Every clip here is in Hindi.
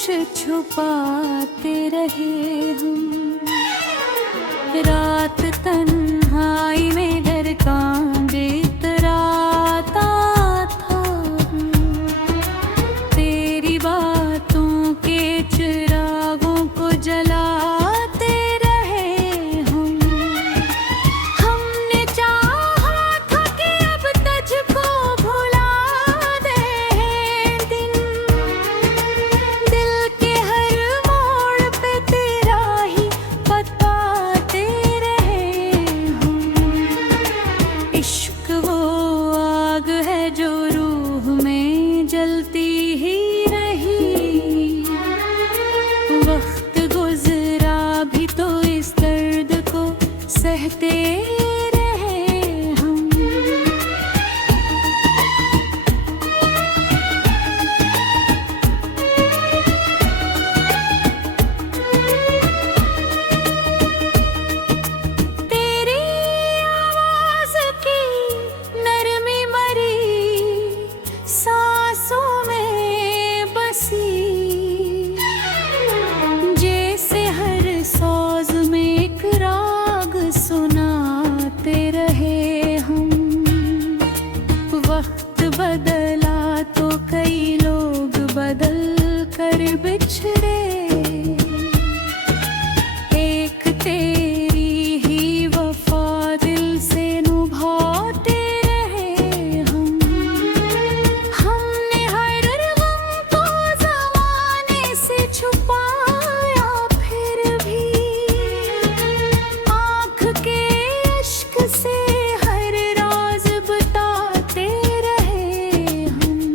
छुपाते रहे हम। रात तन्हाई में घर कांगे इतराता था। तेरी बातों के चिरागों को जलाते रहे हम। हमने चाहा था कि अब तुझको भुला दे दिन। दिल के हर मोड़ पे तेरा ही बताते रहे हम। इश्क वो आग है जो रूह में जलती ही रही। वक्त गुजरा भी तो इस दर्द को सहते रहे हम। तेरी आवाज़ की नरमी मरी सांसों में बसी। जैसे हर सौज में एक राग सुनाते रहे हम। वक्त बदला तो कई लोग बदल कर बिछड़े। एक तेरी ही वफा दिल से निभाते रहे हम। हमने हर गम को ज़माने से छुपाया, फिर भी आँख के इश्क से हर राज बताते रहे हम।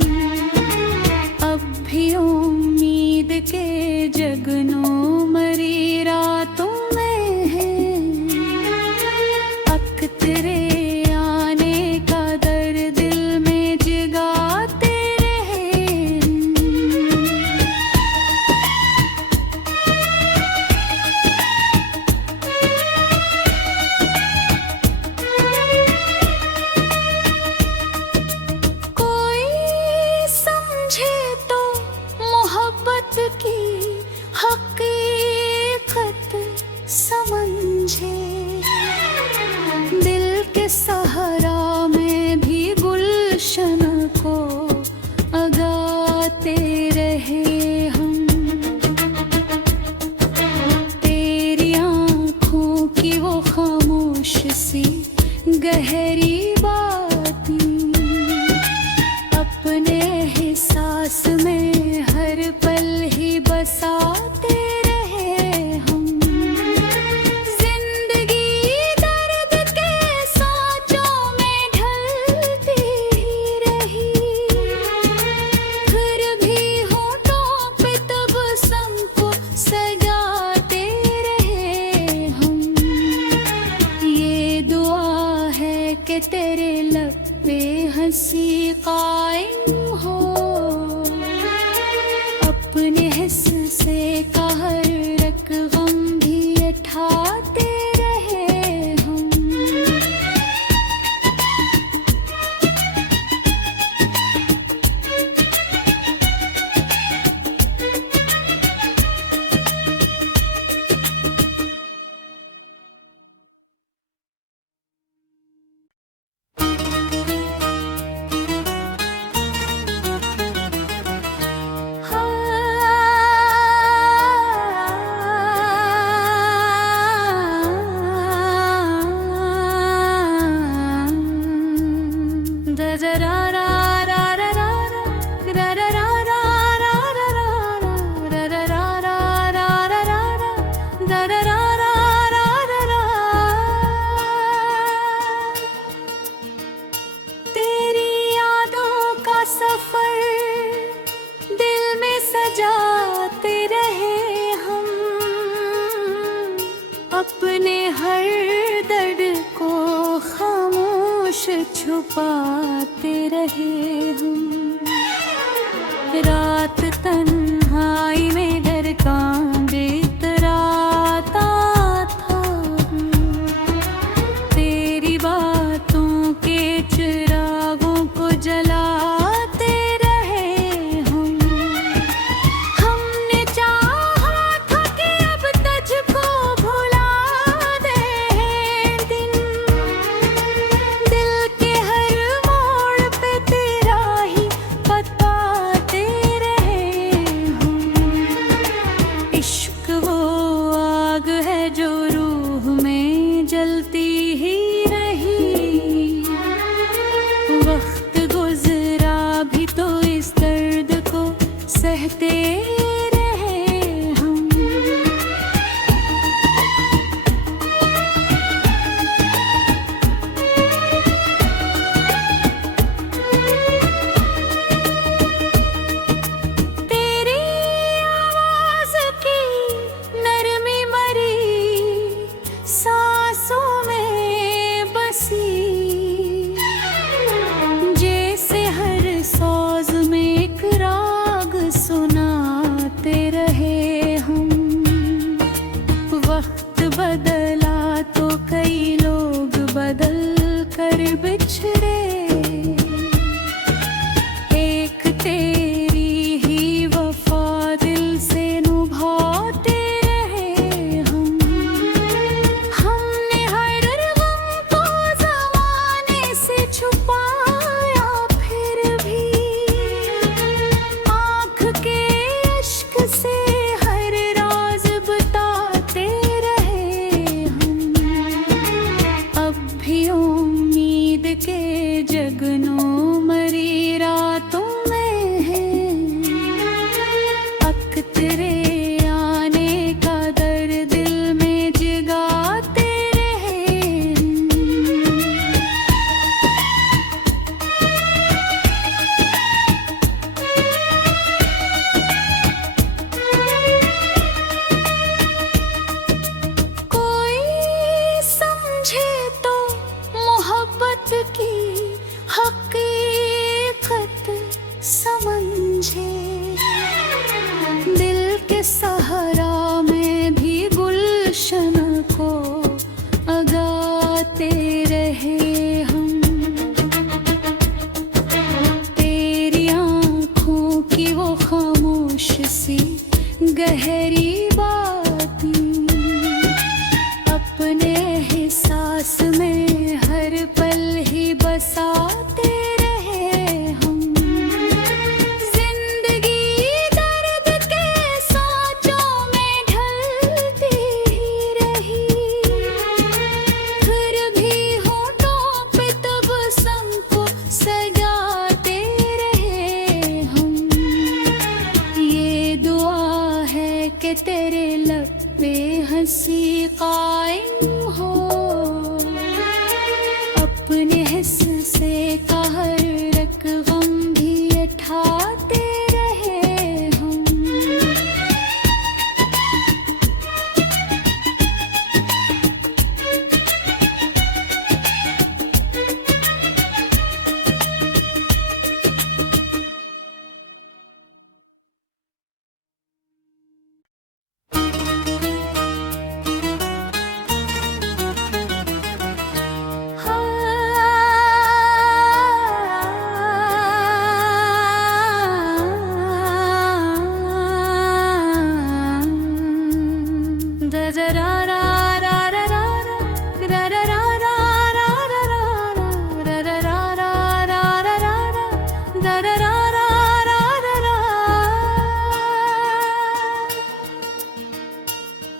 अब भी उम्मीद के जगनों मरी रातों में है। अक तेरे आने का दर दिल में जगाते रहे हम। कोई समझे तो मोहब्बत की हकीकत समझे। दिल के सहारा में भी गुलशन को अगाते रहे हम। तेरी आँखों की वो खामोश सी गहरी बातें अपने एहसास में हर पल ही बसाते रहे हम। जिंदगी दर्द के सांचों में ढलती ही रही। फिर भी होठों पे तबस्सुम को सजाते रहे हम। ये दुआ है कि तेरे लब पे हंसी कायम हो। अपने हिस्से से का हर एक गम भी उठाते रहे हम। तेरी यादों का सफर दिल में सजाते रहे हम। अपने हर दर्द को खामोश छुपाते रहे हम। रात तन्हाई में घर कांगे इतराता था। तेरी बातों के चिरागों को जलाते रहे हम। हमने करते रहे हम। तेरी आवाज की नरमी मरी सांसों में बसी, जैसे हर सौज में एक राग सुनाते रहे हम। वक्त बदला तो कई लोग बदल कर बिछड़े, एक तेरी ही वफा दिल से निभाते रहे हम। हमने हर गम को ज़माने से छुपाया, फिर भी आँख के अश्क से हर राज बताते रहे हम। अब भी उम्मीद के जगनों मरी रातों में है, अक तेरे आने का दर्द दिल में जगाते रहे हम। कोई समझे तो मोहब्बत की हकीकत समझे, दिल के सहारा में भी गुलशन को अगाते रहे हम। तेरी आँखों की वो खामोश सी गहरी बातें, अपने एहसास में हर पल ही बसाते रहे हम। जिंदगी दर्द के सांचों में ढलती ही रही, फिर भी होठों पे तबस्सुम को सजाते रहे हम। ये दुआ है कि तेरे लब पे हंसी कायम हो, अपने हिस्से से का हर एक गम भी उठाते रहे हम।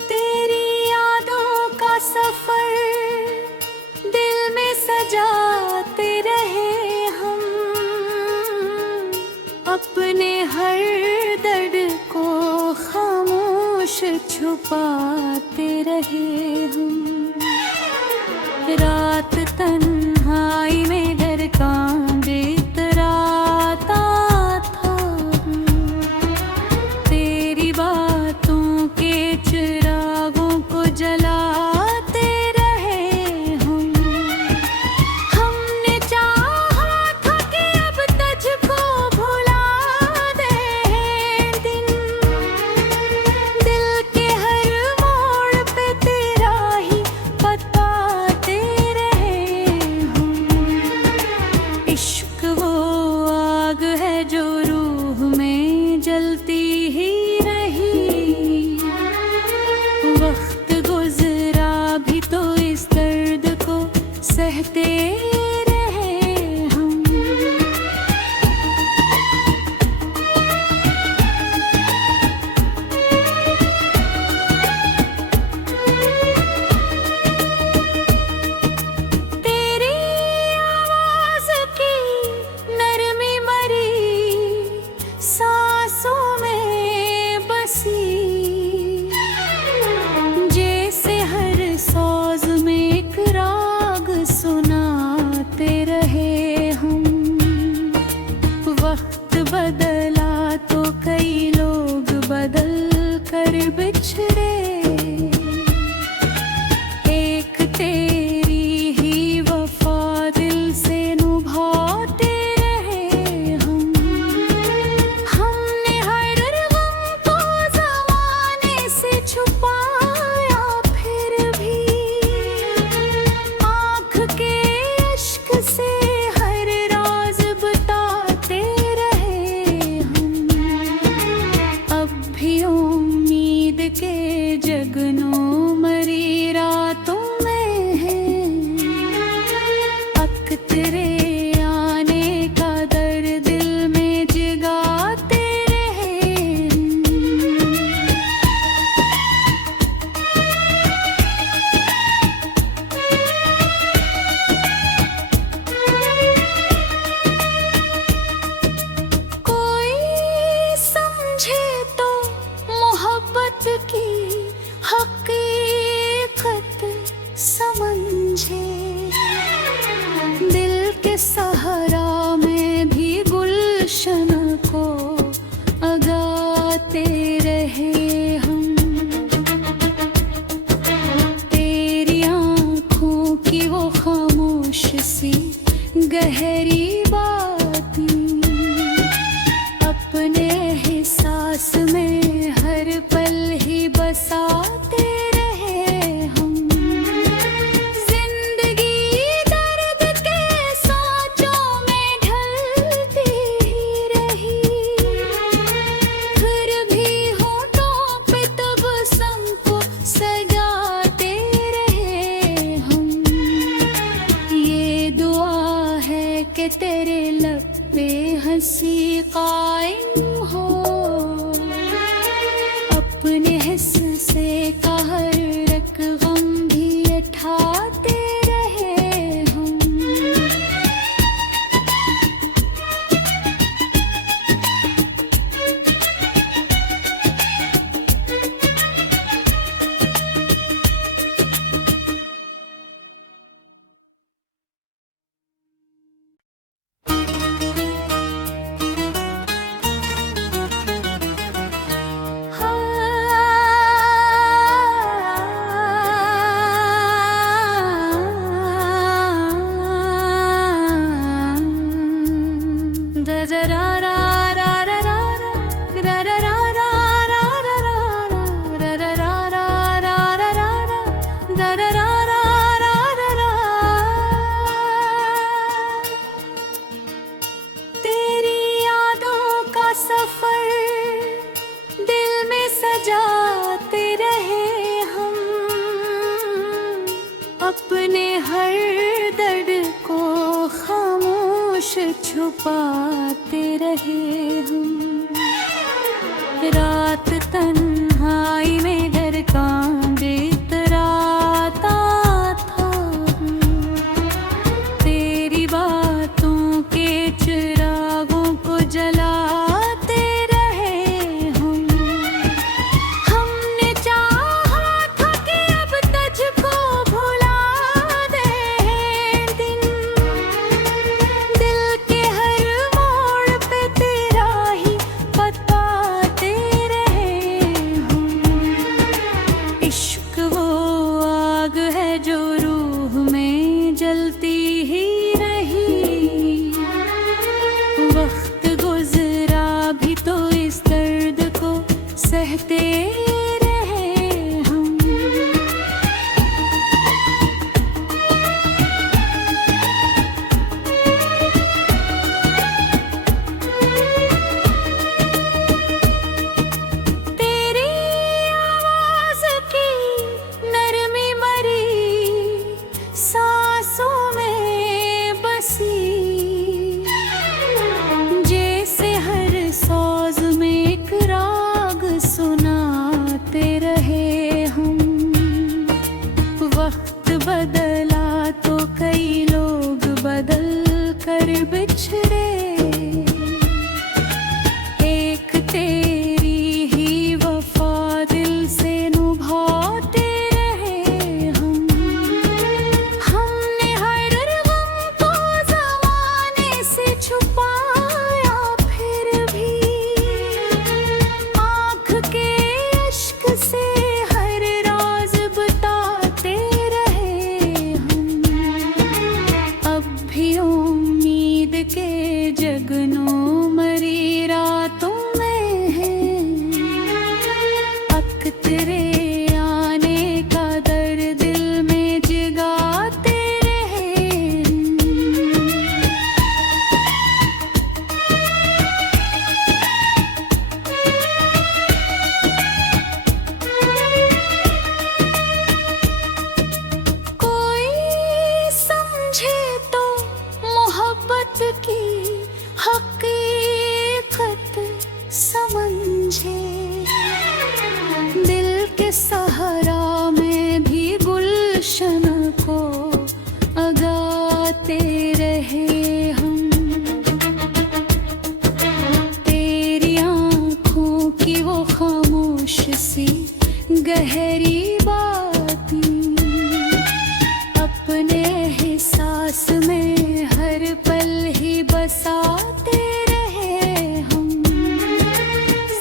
तेरी यादों का सफर दिल में सजाते रहे हम, अपने हर दर्द को खामोश छुपाते रहे हम। रात तन्हाई में डर कांपे इतराता था, तेरी बातों के चिरागों को जलाते रहे हम। हमने चाहा था कि अब तुझको भुला दे दिन, दिल के हर मोड़ पे तेरा ही बताते रहे की हकीकत समझे। दिल के सहारा में भी गुलशन को अगाते रहे हम। तेरी आँखों की वो खामोश सी गहरी बातें अपने एहसास में हर पल ही बसाते रहे हम। जिंदगी दर्द के सांचों में ढलती ही रही, फिर भी होठों पे तबस्सुम को सजाते रहे हम। ये दुआ है कि तेरे लब पे हंसी कायम हो, अपने हिस्से से कहर रख गम भी उठाते रहे हम। तेरी यादों का सफर दिल में सजाते रहे हम, अपने हर दर्द को खामोश छुपाते रहे हम। रात तन्हाई में डर कांपे इतराता था हम। तेरी बातों के चिरागों को जलाते रहे हम। हमने चाहा था कि अब तुझको भुला दे दिन, दिल के हर मोड़ पे तेरा ही बताते रहे हम। इश्क वो आग है जो रूह में जलती ही रही, वक्त गुजरा भी तो इस दर्द को सहते रहे हम। तेरी आवाज की नरमी मरी सांसों में बसी, जैसे हर सोज में एक राग सुनाते रहे हम। वक्त बदला तो कई लोग बदल कर बिछड़े, एक तेरी ही वफा दिल से निभाते रहे हम। हमने हर गम को ज़माने से छुपाया, फिर भी आँख के इश्क से हर राज बताते रहे हम। अब भी उम्मीद के जगनों मरी रातों में है, अक तेरे आने का दर्द दिल में जगाते रहे हम। कोई समझे तो मोहब्बत की हकीकत समझे। दिल के सहारा में भी गुलशन को अगाते रहे हम। तेरी आँखों की वो खामोश सी गहरी बातें, अपने एहसास में हर पल ही बसाते रहे हम।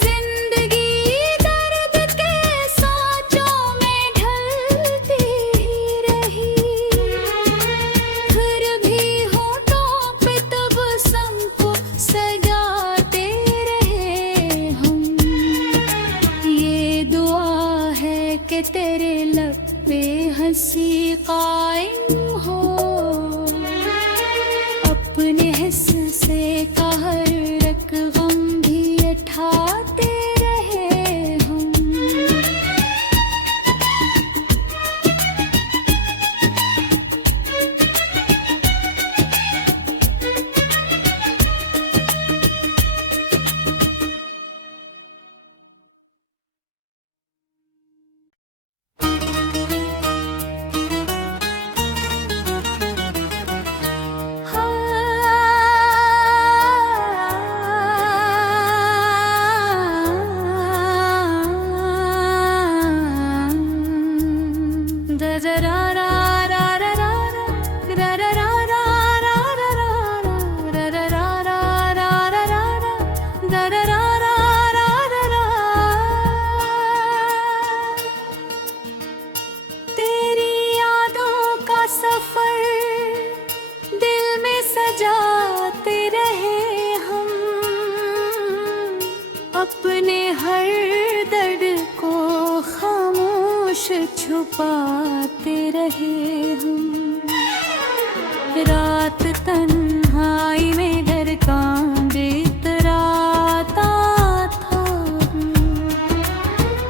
जिंदगी दर्द के सांचों में ढलती ही रही, फिर भी होठों पे तबस्सुम को सजाते रहे हम। ये दुआ है कि तेरे लब पे हंसी कायम हो, अपने हिस्से से का हर एक गम भी उठाते रहे हम। तेरी यादों का सफर दिल में सजाते रहे हम, अपने हर दर्द को खामोश छुपाते रहे हम। रात तन्हाई में डर कांबे इतराता था,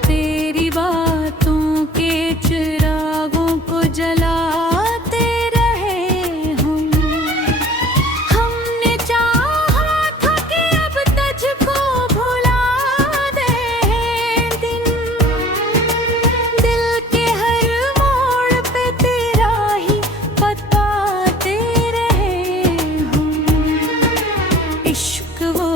तेरी बातों के चिरागों को जलाते रहे हम। हमने चाहा था कि अब तुझको भुला दे दिन, दिल के हर मोड़ पे तेरा ही बताते रहे हम। इश्क वो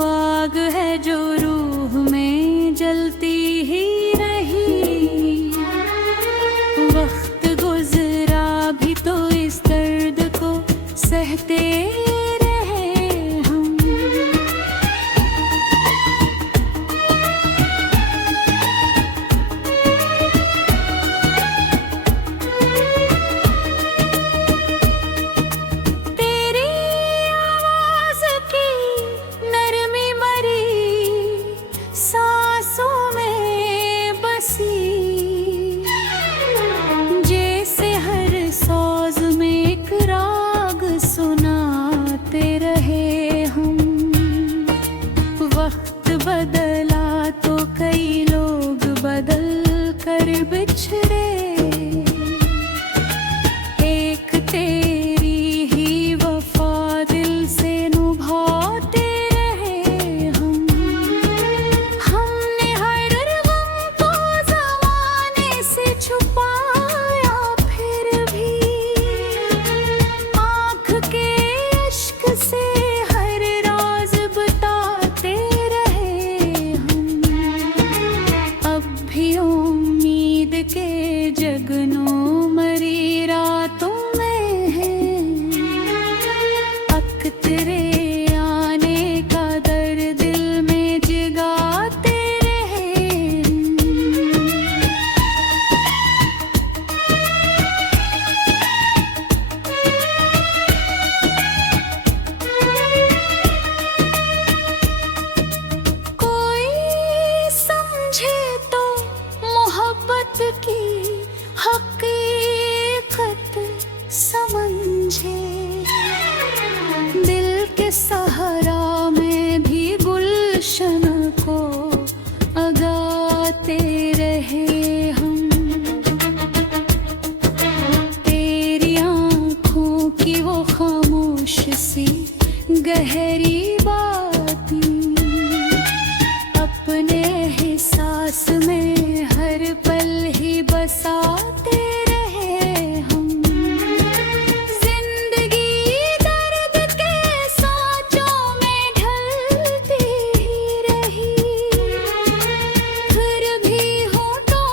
आग है जो रूह में जलती ही रही, वक्त गुजरा भी तो इस दर्द को सहते रहे हम। तेरी आवाज की नरमी मरी सांसों में बसी, जैसे हर साज में एक राग सुनाते रहे हम। वक्त बदला तो कई लोग बदल कर बिछड़े, एक तेरी ही वफा दिल से निभाते रहे हम। हमने हर गम को ज़माने से छुपाया, फिर भी आँख के इश्क से हर राज बताते रहे हम। अब भी उम्मीद के जगनों मरी रातों में है, अक तेरे आने का दर दिल में जगाते रहे हम। कोई समझे तो मोहब्बत की हकीकत समझे, दिल के सहारा में भी गुलशन को अगाते रहे हम। तेरी आँखों की वो खामोश सी गहरी बातें, अपने एहसास में हर पल ही बसाते रहे हम। जिंदगी दर्द के सांचों में ढलती ही रही, फिर भी होठों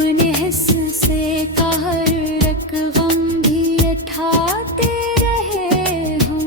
अपने हिस्से से कहर रक गम भी उठाते रहे हम।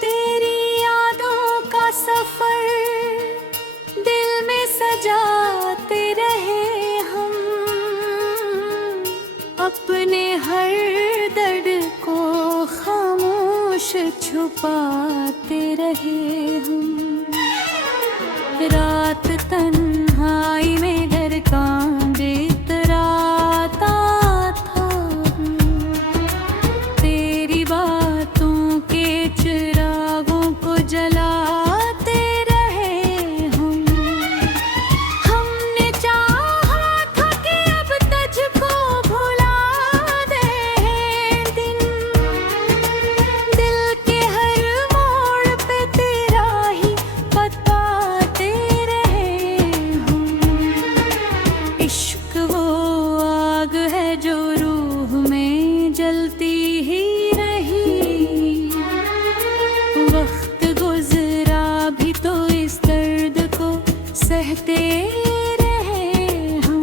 तेरी यादों का सफर दिल में सजाते रहे हम, अपने हर दर्द को खामोश छुपाते रहे हम। रात तन्हाई में घर कांदे इतराता था, तेरी बातों के चिरागों को जलाते रहे हम। हमने चाहा था कि अब तुझको भुला दे दिन, दिल के हर मोड़ पे तेरा ही बताते रहे हम। इश्क वो आग है जो रूह में जलती ही रही, वक्त गुजरा भी तो इस दर्द को सहते रहे हम।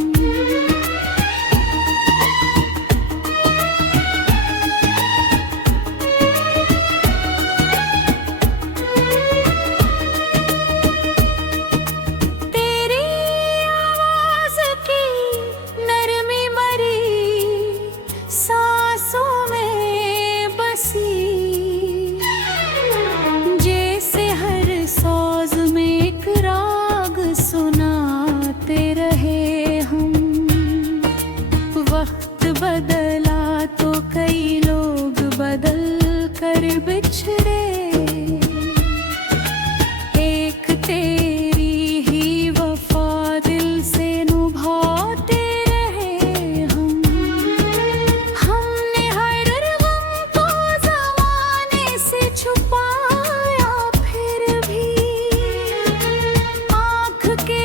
तेरी आवाज की नरमी मरी सांसों में बसी, जैसे हर सोज में एक राग सुनाते रहे हम। वक्त बदला तो कई लोग बदल कर बिछड़े, एक तेरी ही वफा दिल से निभाते रहे हम। हमने हर गम को ज़माने से छुपाया, फिर भी आँख के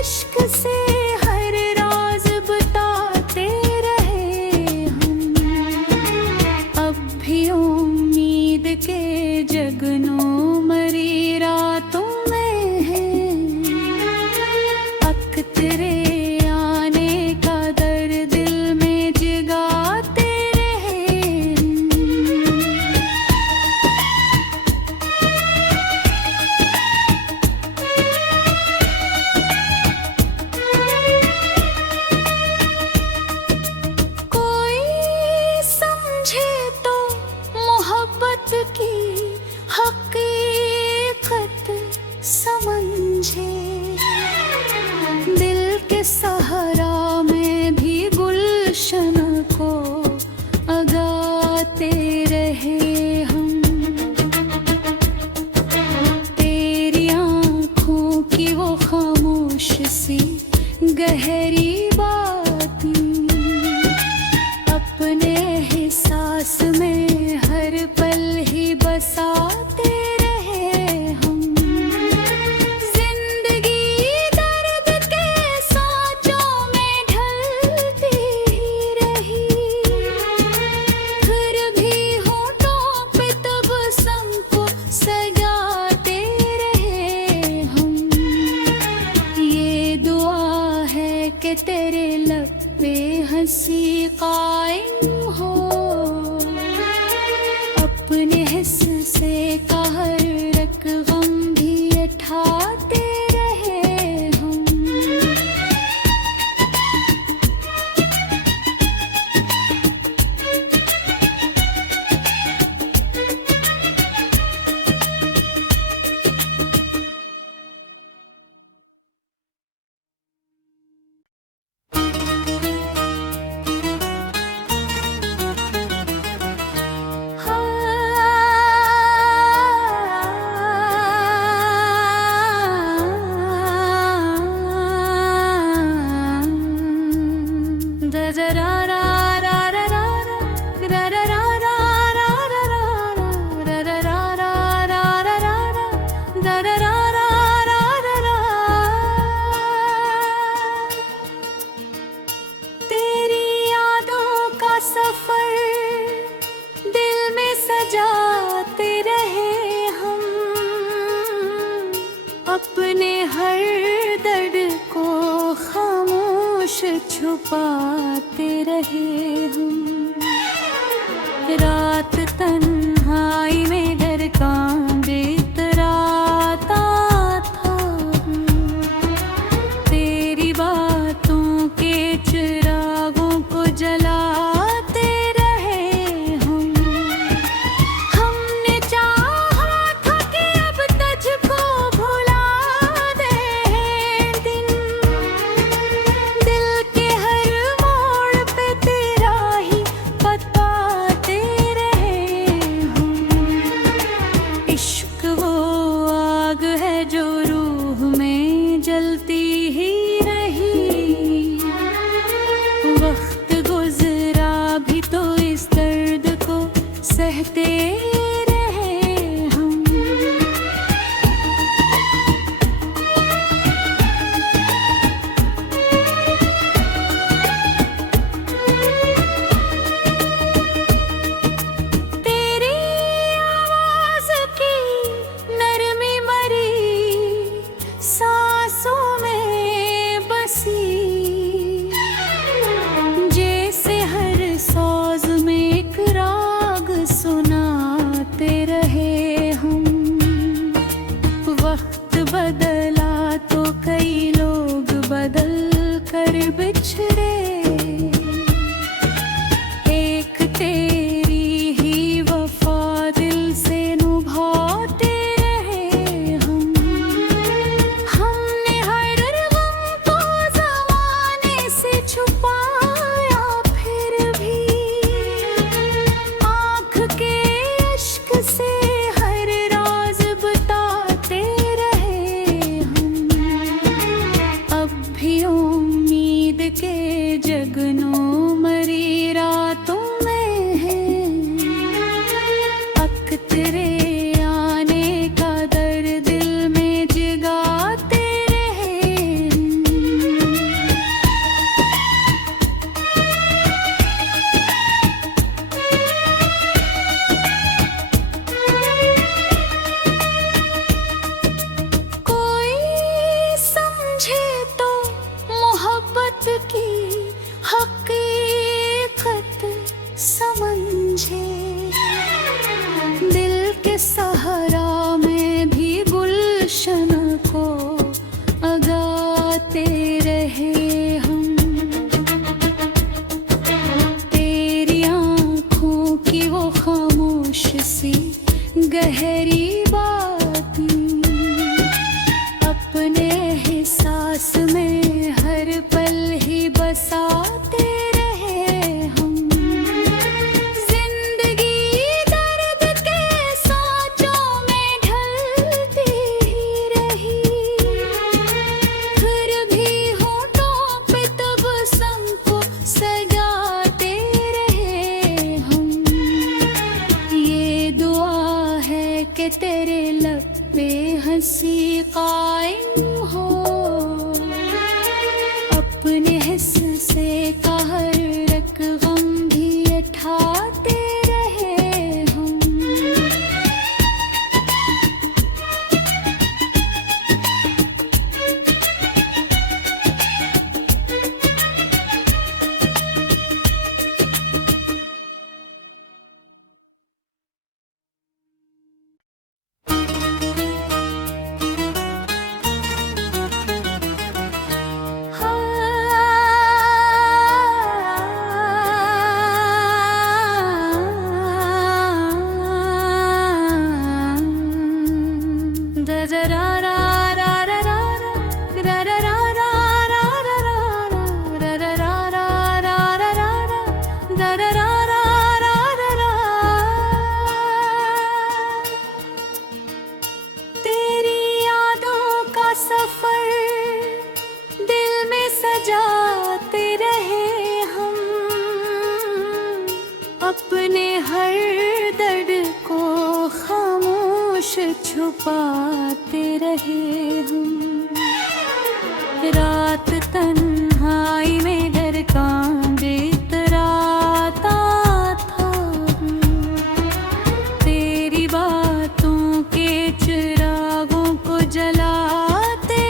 इश्क से हर राज बताते रहे हम। अब भी उम्मीद के जगनों मरी रातों में है, अक तेरे आने का दर्द दिल में जगाते रहे हम। कोई समझे तो मोहब्बत की हकीकत समझे, दिल के सहारा में भी गुलशन को अगाते रहे हम। तेरी आँखों की वो खामोश सी गहरी बातें, अपने एहसास में हर पल ही बसाते रहे हम। जिंदगी दर्द के सांचों में ढलती ही रही, फिर भी होठों पे तबस्सुम को सजाते रहे हम। ये दुआ है कि तेरे लब हर दर्द को खामोश छुपाते रहे हम। रात तन्हाई में घर कांबे इतराता था, तेरी बातों के चिरागों को जलाते रहे हम। हमने चाहा था कि अब तुझको भुला दे दिन, दिल के हर मोड़ पे तेरा ही बताते रहे हम। इश्क वो आग है जो रूह में जलती ही रही, वक्त गुजरा भी तो इस दर्द को सहते रहे हम। तेरी आवाज की नरमी मरी सांसों में बसी, जैसे हर सौज में एक राग सुनाते रहे हम। वक्त बदला तो कई लोग बदल कर बिछड़े, एक तेरी ही वफा दिल से निभाते रहे हम। हमने हर गम को ज़माने से छुपाया, फिर भी आँख के अश्क से हर राज बताते रहे हम। अब भी उम्मीद के जगनों मरी रातों में है, अक तेरे आने का दर्द दिल में जगाते रहे हम। कोई समझे तो मोहब्बत की हकीकत समझे, दिल के सहारा में भी गुलशन को अगाते रहे हम। तेरी आँखों की वो खामोश सी गहरी बातें, अपने एहसास में हर पल ही बसाते रहे हम। जिंदगी दर्द के सांचों में ढलती ही रही, फिर भी होठों पे तबस्सुम को सजाते रहे हम। ये दुआ है कि तेरे लब पे हंसी कायम हो, अपने हिस्से से का हर एक गम भी उठाते रहे हम। अपने हर दर्द को खामोश छुपाते रहे हम। रात तन्हाई में घर कांबे इतराता था, तेरी बातों के चिरागों को जलाते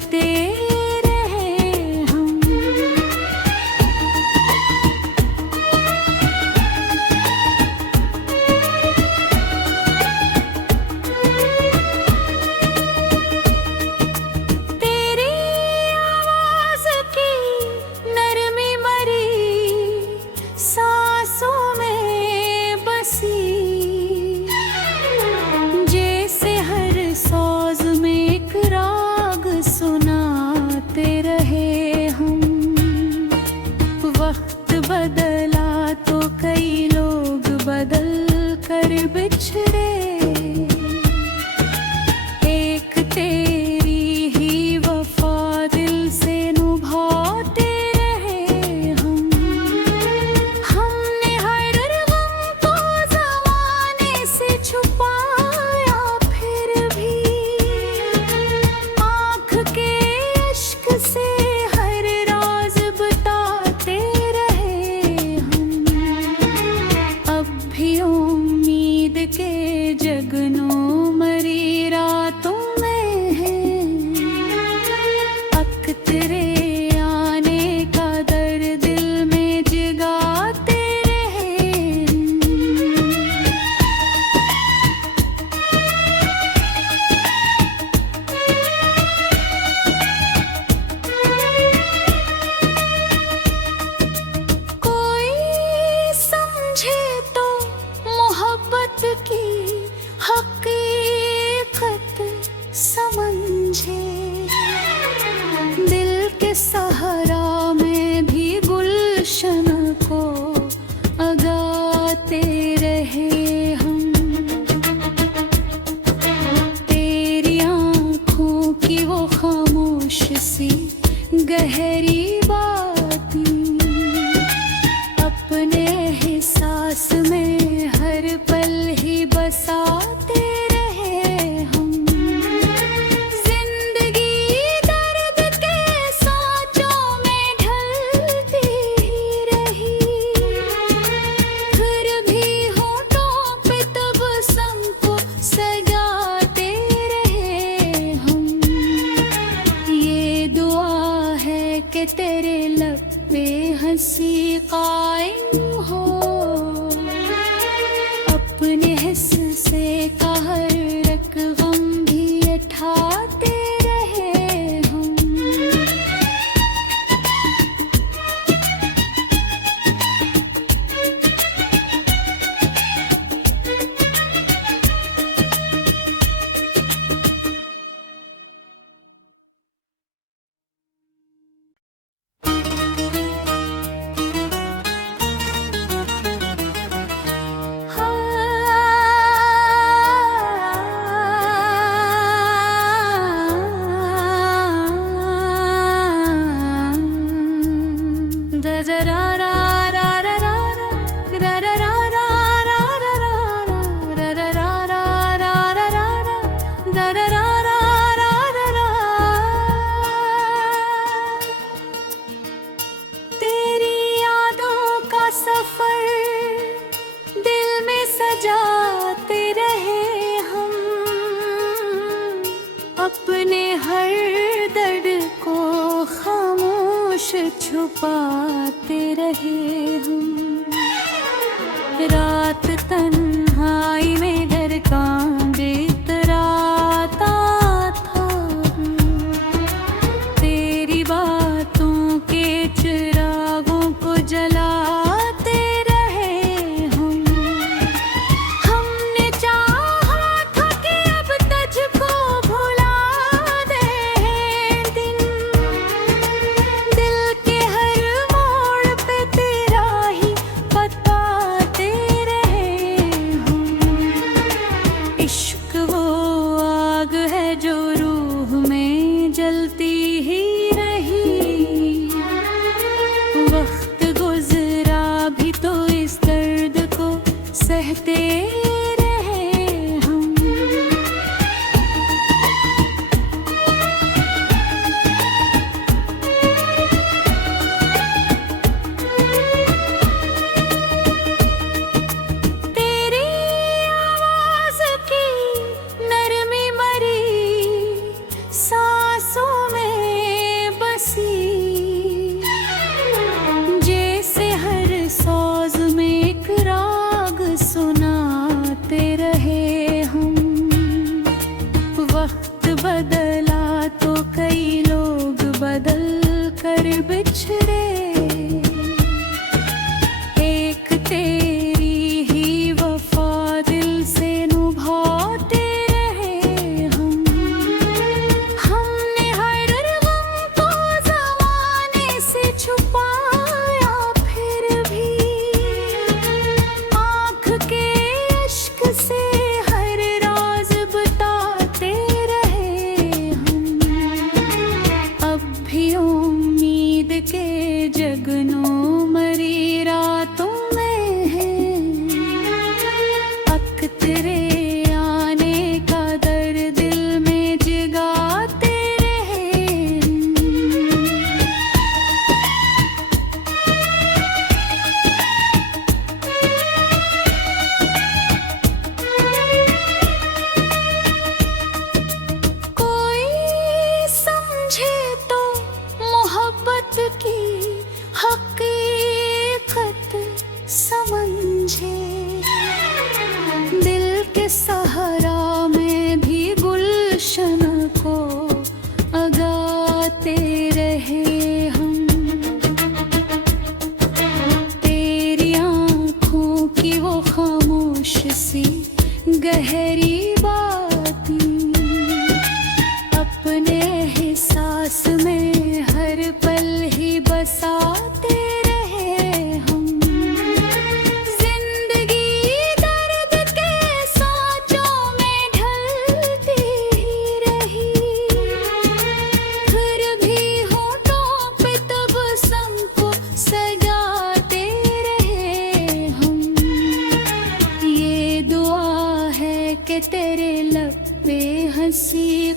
रहते रहे हम। तेरी आवाज की नरमी मरी सांसों में बसी, जैसे हर सौज में एक राग सुनाते रहे हम। वक्त बदला तो कई लोग बदल कर बिछड़े, एक तेरी ही वफा दिल से निभाते रहे हम। हमने हर गम को ज़माने से छुपाया, फिर भी आँख के इश्क से हर राज बताते रहे हम। अब भी उम्मीद के जगनों मरी रातों में है, अक तेरे आने का दर्द दिल में जगाते रहे हम। कोई समझे तो मोहब्बत की हकीकत समझे, दिल के सहारा में भी गुलशन को अगाते रहे हम। तेरी आँखों की वो खामोश सी गहरी बातें अपने एहसास में हर पल ही बसाते रहे हम। जिंदगी दर्द के सांचों में ढलती ही रही, फिर भी होठों पे तबस्सुम को सजाते रहे हम। ये दुआ है कि तेरे लब पे हंसी कायम हो, अपने हिस्से से का हर एक गम भी उठाते रहे हम। तेरी यादों का सफर दिल में सजाते रहे हम, अपने हर दर्द को खामोश छुपाते रहे हम। रात तन्हाई में डर कांबे इतराता था, तेरी बातों के चिरागों को जलाते रहे हम। हमने चाहा था कि अब तुझको भुला दे दिन, दिल के हर मोड़ पे तेरा ही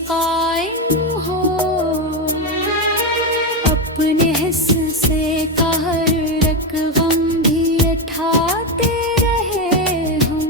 कायम हो, अपने हिस्स से कहर रकगम भी उठाते रहे हम।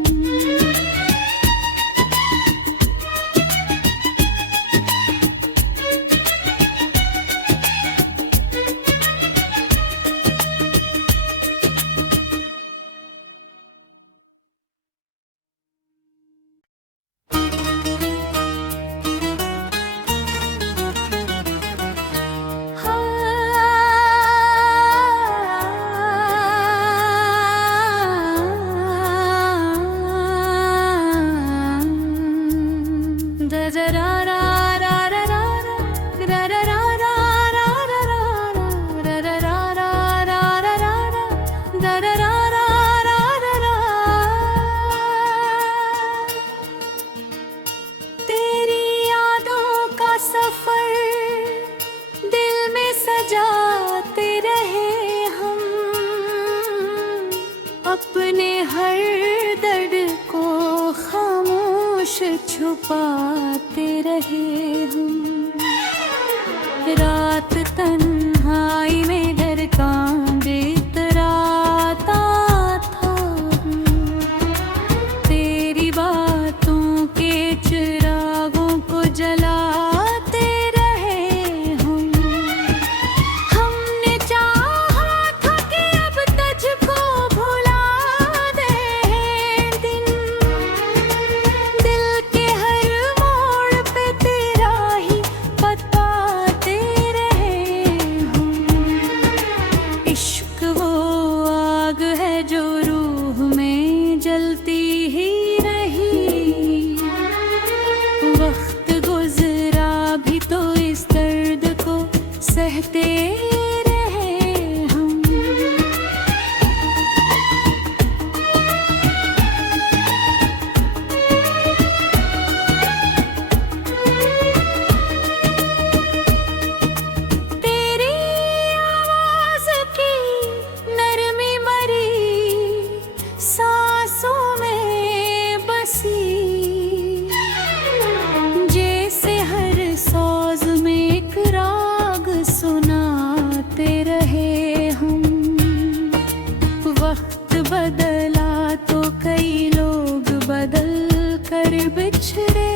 तेरी यादों का सफर दिल में सजाते रहे हम, अपने हर दर्द को खामोश छुपाते रहे हम। रात तन्हाई में डर कांबे इतराता था, तेरी बातों के चिरागों को जलाते रहे हम। हमने चाहा था कि अब तुझको भुला दे दिन, दिल के हर मोड़ पे तेरा ही बताते रहे हम। इश्क वो आग है जो रूह में जलती ही रही, वक्त गुजरा भी तो इस दर्द को सहते रहे हम। तेरी आवाज की नरमी मरी सांसों में बसी, जैसे हर सौज में एक राग सुनाते रहे हम। वक्त बदला तो कई लोग बदल कर बिछड़े,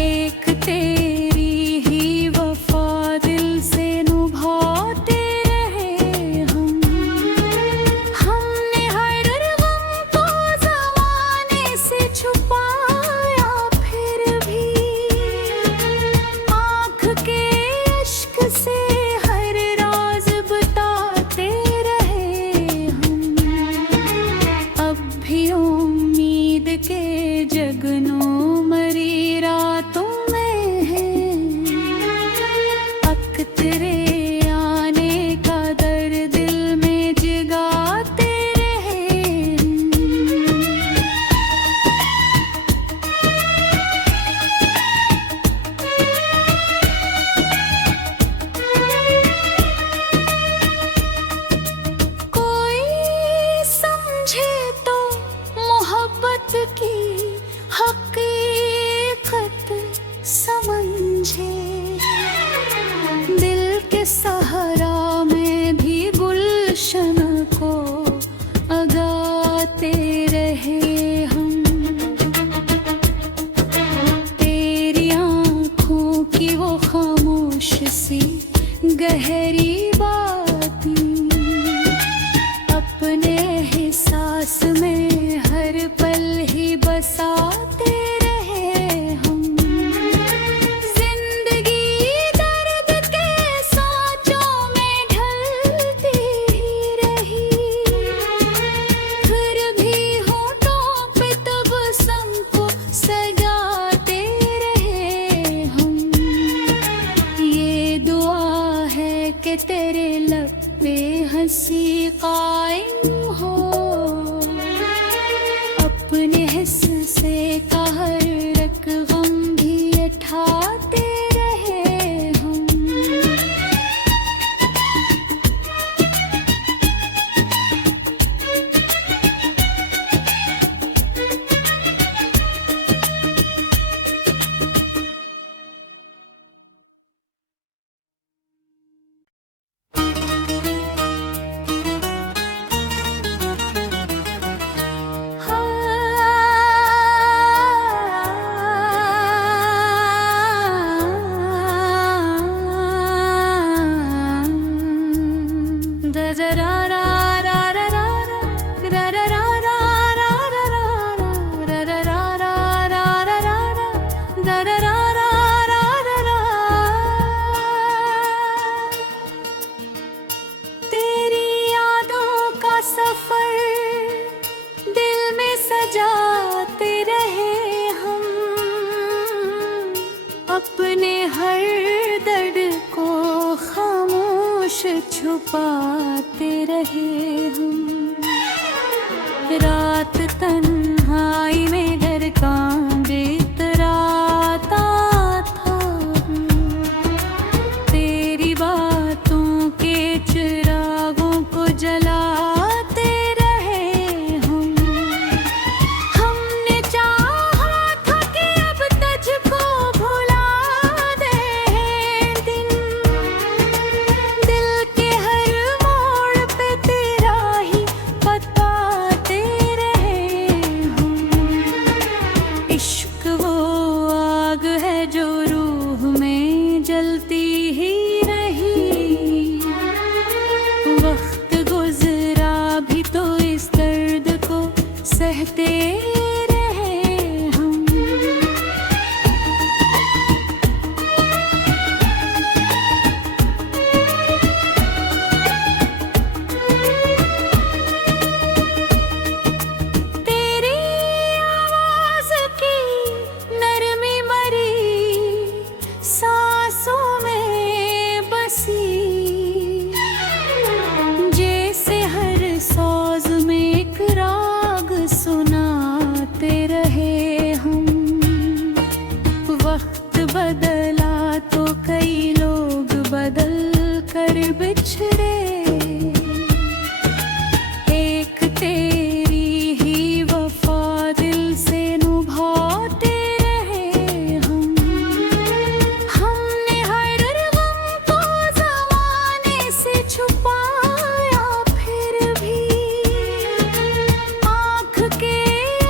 एक तेरी ही वफा दिल से निभाते रहे हम। हमने हर गम को ज़माने से छुपाया, फिर भी आँख के इश्क से हर राज बताते रहे हम। अब भी उम्मीद के जगनों मरी रातों में है, अक तेरे आने का दर दिल में जगाते रहे हम। कोई समझे तो मोहब्बत की हकीकत समझे, दिल के सहारा में भी गुलशन को अगाते रहे हम। तेरी आँखों की वो खामोश सी गहरी बातें, अपने एहसास में हर पल ही बसाते रहे हम। जिंदगी दर्द के सांचों में ढलती ही रही, फिर भी होठों पे तबस्सुम को सजाते रहे हम। ये दुआ है कि अपने हर दर्द को खामोश छुपाते रहे हम। रात तन्हाई में डर कांबे इतराता था। तेरी बातों के चिरागों को जलाते रहे हम। हमने चाहा था कि अब तुझको भुला दे दिन। दिल के हर मोड़ पे तेरा ही बताते रहे हम। इश्क वो आग है जो रूह में जलती ही रही। वक्त गुजरा भी तो इस दर्द को सहते रहे हम। तेरी आवाज़ की नरमी मरी सांसों में बसी। जैसे हर सौज में एक राग सुनाते रहे हम। वक्त बदला तो कई लोग बदल कर बिछड़े। एक तेरी ही वफा दिल से निभाते रहे हम। हमने हर गम को ज़माने से छुपाया फिर भी। आँख के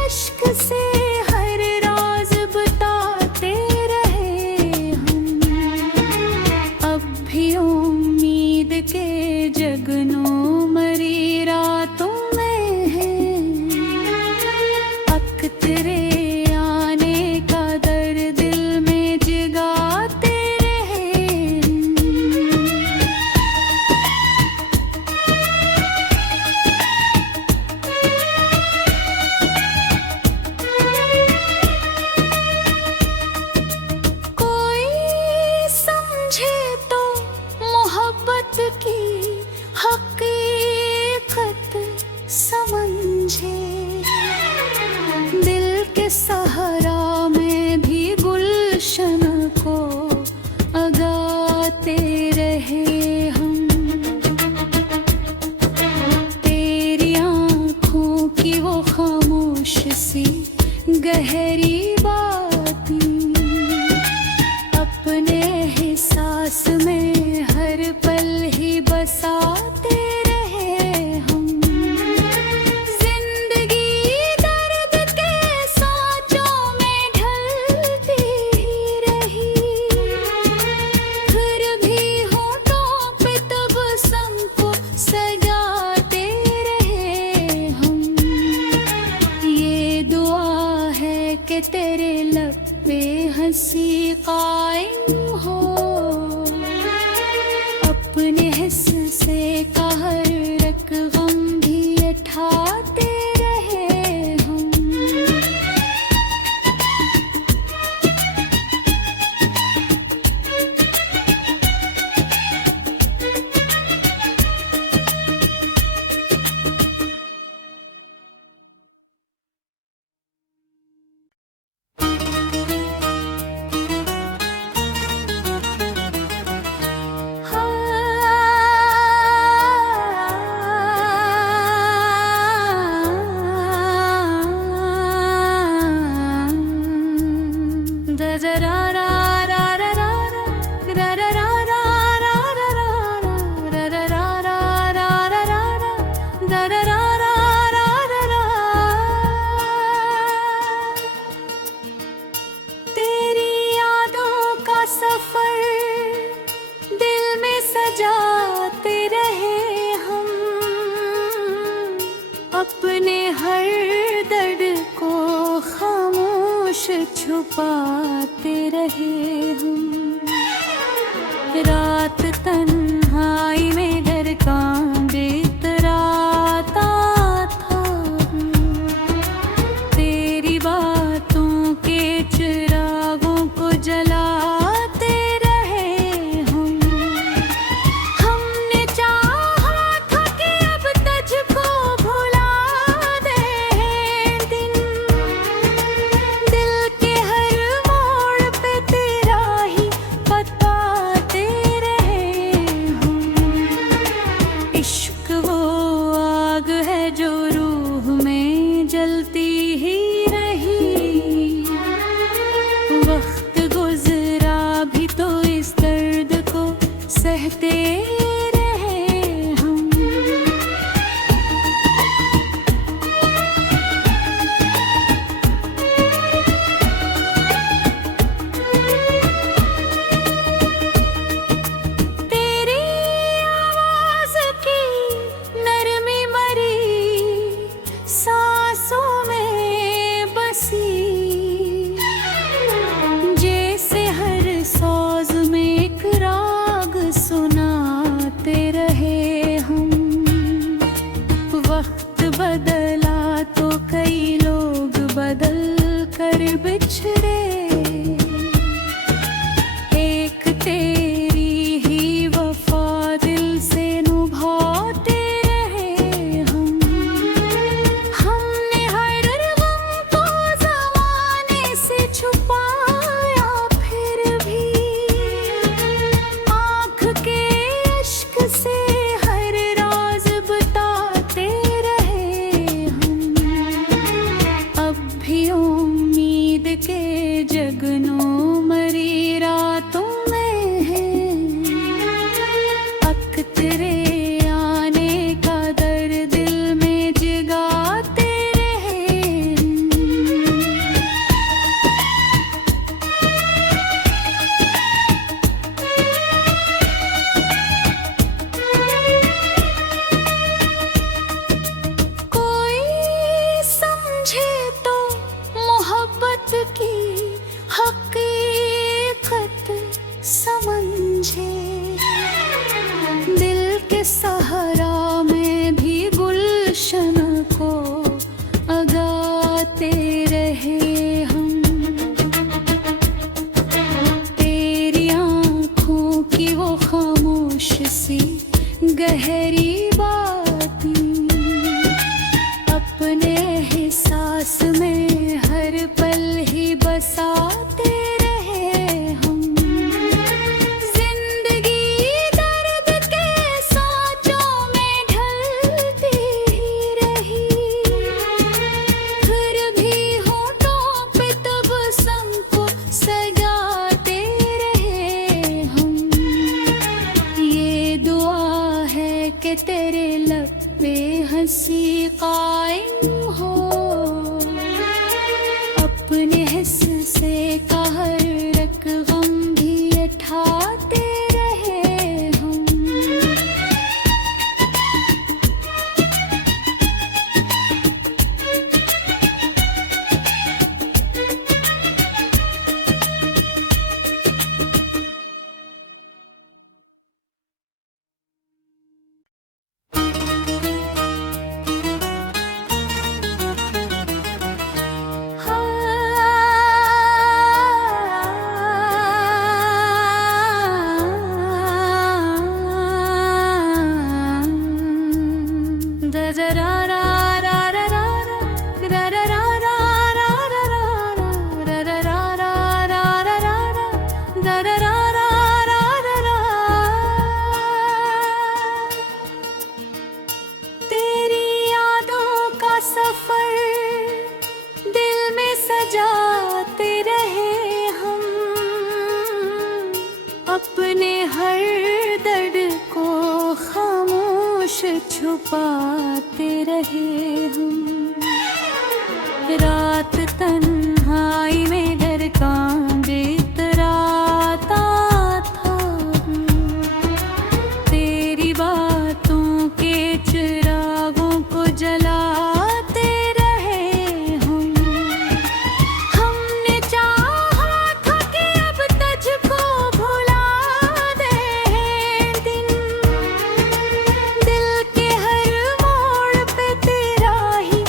इश्क से हर राज बताते रहे हम। अब भी उम्मीद के जगनों मरी रातों में है। अक तेरे आने का दर्द दिल में जगाते रहे हम। कोई समझे तो मोहब्बत की हकीकत समझे। दिल के सहारा में भी गुलशन को अगाते रहे हम। तेरी आँखों की वो खामोश सी गहरी बातें अपने एहसास में हर पल ही बसाते रहे हम। जिंदगी दर्द के सांचों में ढलती ही रही। फिर भी होठों पे तबस्सुम को सजाते रहे हम। ये दुआ है कि तेरे लब पे हंसी कायम हो। अपने हिस्से से का हर एक गम भी उठाते रहे हम। अपने हर दर्द को खामोश छुपाते रहे हम। रात तन्हाई में डर कांबे इतराता था। तेरी बातों के चिरागों को जला कहते रहे हम। तेरी आवाज की नरमी मरी सांसों में बसी, जैसे हर सौज में एक राग सुनाते रहे हम। वक्त बदला तो कई लोग बदल कर बिछड़े, एक तेरी ही वफा दिल से निभाते रहे हम। हमने हर गम को ज़माने से छुपाया, फिर भी आँख के अश्क से हर राज बताते रहे हम। अब भी उम्मीद के जगनों मरी रातों में है, अक तेरे आने का दर्द दिल में जगाते रहे हम। कोई समझे तो मोहब्बत की हकीकत समझे, दिल के सहारा में भी गुलशन को अगाते रहे हम। तेरी आँखों की वो खामोश सी गहरी बातें, अपने एहसास में हर पल ही बसाते रहे हम। जिंदगी दर्द के सांचों में ढलती ही रही, फिर भी होठों पे तबस्सुम को सजाते रहे हम। ये दुआ है कि तेरे लब पे हंसी कायम हो, अपने हिस्से से कहर रख गम भी उठाते रहे हम। तेरी यादों का सफर दिल में सजाते रहे हम, अपने हर दर्द को खामोश छुपाते रहे हम। रात तन्हाई में डर कांपे इतराता था, तेरी बातों के चिरागों को जलाते रहे हम। हमने चाहा था कि अब तुझको भुला दे दिन, दिल के हर मोड़ पे तेरा ही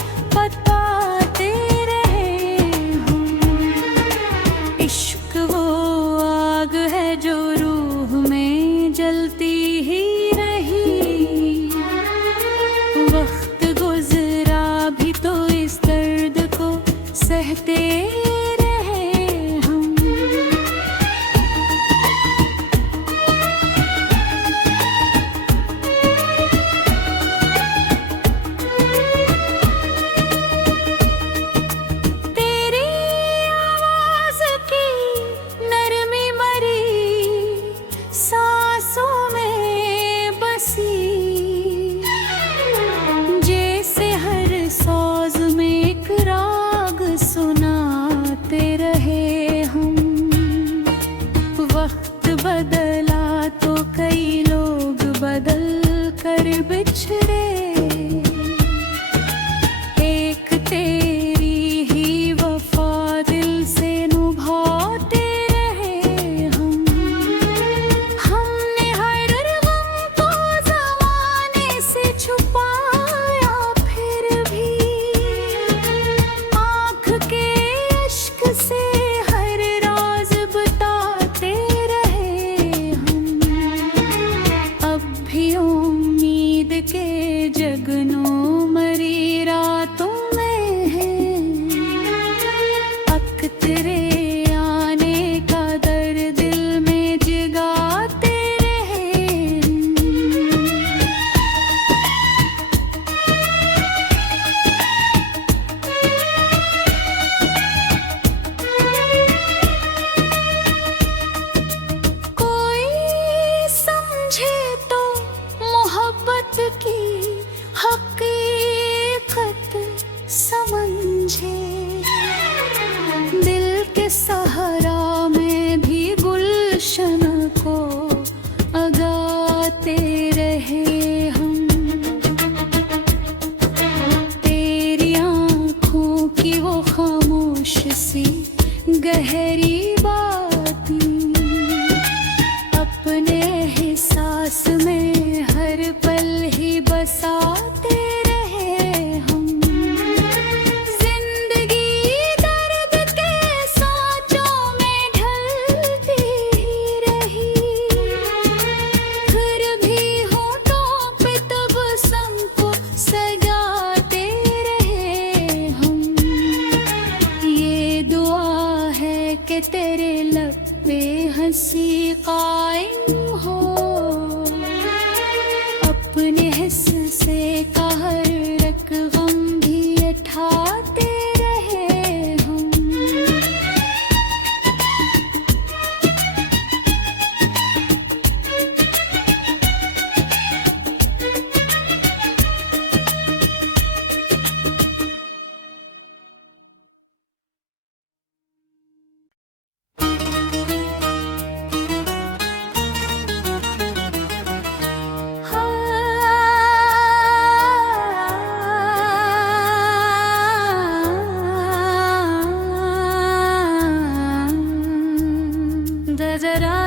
हंसी कायम हो, अपने हिस्स से कहर रक गम भी उठाते रहे हम। Da da da